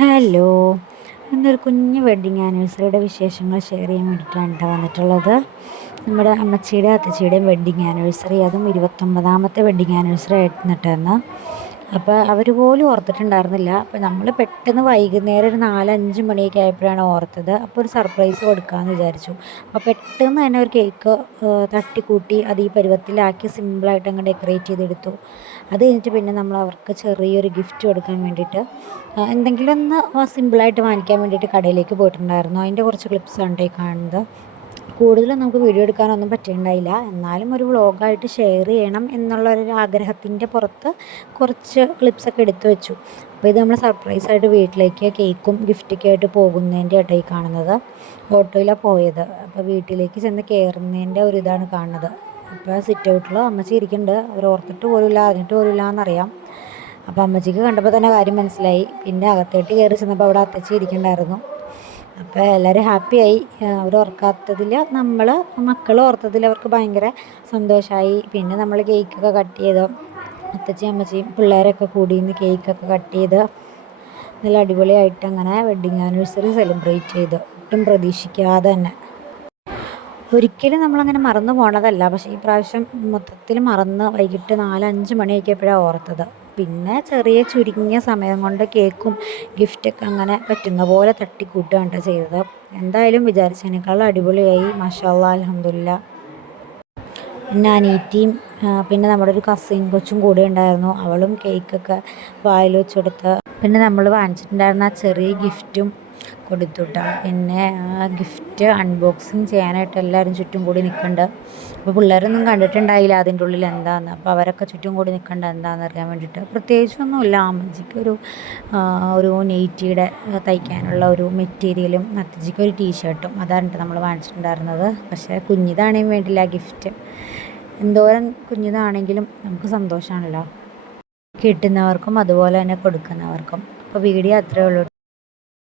Hello. ഇന്നൊരു കുഞ്ഞ് wedding ആനിവേഴ്സറിയുടെ വിശേഷങ്ങൾ ഷെയർ ചെയ്യാൻ വേണ്ടിയിട്ടാണ് കേട്ടോ വന്നിട്ടുള്ളത്. നമ്മുടെ അമ്മച്ചിയുടെ അത്തച്ചിയുടെയും വെഡ്ഡിങ് ആനിവേഴ്സറി അതും ഇരുപത്തൊമ്പതാമത്തെ വെഡ്ഡിങ് ആനിവേഴ്സറി ആയിരുന്നിട്ടെന്ന് അപ്പോൾ അവർ പോലും ഓർത്തിട്ടുണ്ടായിരുന്നില്ല. അപ്പോൾ നമ്മൾ പെട്ടെന്ന് വൈകുന്നേരം ഒരു നാലഞ്ച് മണിയൊക്കെ ആയപ്പോഴാണ് ഓർത്തത്. അപ്പോൾ ഒരു സർപ്രൈസ് കൊടുക്കാമെന്ന് വിചാരിച്ചു. അപ്പോൾ പെട്ടെന്ന് തന്നെ ഒരു കേക്ക് തട്ടിക്കൂട്ടി അത് ഈ പരുവത്തിലാക്കി സിമ്പിളായിട്ട് അങ്ങ് ഡെക്കറേറ്റ് ചെയ്തെടുത്തു. അത് കഴിഞ്ഞിട്ട് പിന്നെ നമ്മൾ അവർക്ക് ചെറിയൊരു ഗിഫ്റ്റ് കൊടുക്കാൻ വേണ്ടിയിട്ട് എന്തെങ്കിലും ഒന്ന് സിമ്പിളായിട്ട് വാങ്ങിക്കാൻ വേണ്ടിയിട്ട് കടയിലേക്ക് പോയിട്ടുണ്ടായിരുന്നു. അതിന്റെ കുറച്ച് ക്ലിപ്സാണ് കാണുന്നത്. കൂടുതലും നമുക്ക് വീഡിയോ എടുക്കാനൊന്നും പറ്റിയിട്ടുണ്ടായില്ല. എന്നാലും ഒരു വ്ളോഗായിട്ട് ഷെയർ ചെയ്യണം എന്നുള്ള ഒരു ആഗ്രഹത്തിന്റെ പുറത്ത് കുറച്ച് ക്ലിപ്സൊക്കെ എടുത്തു വെച്ചു. അപ്പോൾ ഇത് നമ്മൾ സർപ്രൈസായിട്ട് വീട്ടിലേക്ക് കേക്കും ഗിഫ്റ്റൊക്കെ ആയിട്ട് പോകുന്നതിന്റെ ഇടയിൽ കാണുന്നത്. ഓട്ടോയിലാണ് പോയത്. അപ്പോൾ വീട്ടിലേക്ക് ചെന്ന് കയറുന്നതിന്റെ ഒരു ഇതാണ് കാണുന്നത്. അപ്പോൾ സിറ്റ് ഔട്ടിൽ അമ്മച്ചി ഇരിക്കുന്നുണ്ട്. അവർ ഓർത്തിട്ട് പോലുമില്ല അറിഞ്ഞിട്ട് പോലുമില്ല എന്നറിയാം. അപ്പോൾ അമ്മച്ചിക്ക് കണ്ടപ്പോൾ തന്നെ കാര്യം മനസ്സിലായി. പിന്നെ അകത്തേട്ട് കയറി ചെന്നപ്പോൾ അവിടെ അത്തച്ചി ഇരിക്കണ്ടായിരുന്നു അപ്പോൾ എല്ലാവരും ഹാപ്പിയായി. അവർ ഓർക്കാത്തതിൽ നമ്മൾ മക്കൾ ഓർത്തതിൽ അവർക്ക് ഭയങ്കര സന്തോഷമായി. പിന്നെ നമ്മൾ കേക്കൊക്കെ കട്ട് ചെയ്തു. അത്തച്ചി അമ്മച്ചിയും പിള്ളേരൊക്കെ കൂടി ഇന്ന് കേക്കൊക്കെ കട്ട് ചെയ്ത് നല്ല അടിപൊളിയായിട്ട് അങ്ങനെ വെഡ്ഡിങ് ആനിവേഴ്സറി സെലിബ്രേറ്റ് ചെയ്തു. ഒട്ടും പ്രതീക്ഷിക്കാതെ തന്നെ. ഒരിക്കലും നമ്മളങ്ങനെ മറന്നു പോണതല്ല. പക്ഷേ ഈ പ്രാവശ്യം മൊത്തത്തിൽ മറന്ന് വൈകിട്ട് നാലഞ്ച് മണിയൊക്കെ എപ്പോഴാണ് ഓർത്തത്. പിന്നെ ചെറിയ ചുരുങ്ങിയ സമയം കൊണ്ട് കേക്കും ഗിഫ്റ്റൊക്കെ അങ്ങനെ പറ്റുന്ന പോലെ തട്ടിക്കൂട്ടുകയാണ് കേട്ടോ ചെയ്തത്. എന്തായാലും വിചാരിച്ചതിനേക്കാൾ അടിപൊളിയായി. മഷാല്ല അലഹമില്ല പിന്നെ അനീറ്റിയും പിന്നെ നമ്മുടെ ഒരു കസിൻ കൊച്ചും കൂടെ ഉണ്ടായിരുന്നു. അവളും കേക്കൊക്കെ വായിൽ വെച്ച് പിന്നെ നമ്മൾ വാങ്ങിച്ചിട്ടുണ്ടായിരുന്ന ആ ചെറിയ ഗിഫ്റ്റും കൊടുത്തു പിന്നെ ആ ഗിഫ്റ്റ് അൺബോക്സിങ് ചെയ്യാനായിട്ട് എല്ലാവരും ചുറ്റും കൂടി നിൽക്കുന്നുണ്ട് അപ്പോൾ പിള്ളേരൊന്നും കണ്ടിട്ടുണ്ടായില്ല അതിന്റെ ഉള്ളിൽ എന്താന്ന്. അപ്പോൾ അവരൊക്കെ ചുറ്റും കൂടി നിൽക്കേണ്ട എന്താണെന്ന് അറിയാൻ വേണ്ടിയിട്ട്. പ്രത്യേകിച്ചൊന്നുമില്ല. അമ്മജിക്ക് ഒരു ഒരു നെയ്റ്റിയുടെ തയ്ക്കാനുള്ള ഒരു മെറ്റീരിയലും അത്തജിക്ക് ഒരു ടീഷർട്ടും അതാണ് നമ്മൾ വാങ്ങിച്ചിട്ടുണ്ടായിരുന്നത്. പക്ഷേ കുഞ്ഞിതാണെങ്കിൽ വേണ്ടില്ല ഗിഫ്റ്റ് എന്തോരം കുഞ്ഞിതാണെങ്കിലും നമുക്ക് സന്തോഷമാണല്ലോ കിട്ടുന്നവർക്കും അതുപോലെ തന്നെ കൊടുക്കുന്നവർക്കും. അപ്പോൾ വീഡിയോ അത്രയേ ഉള്ളൂ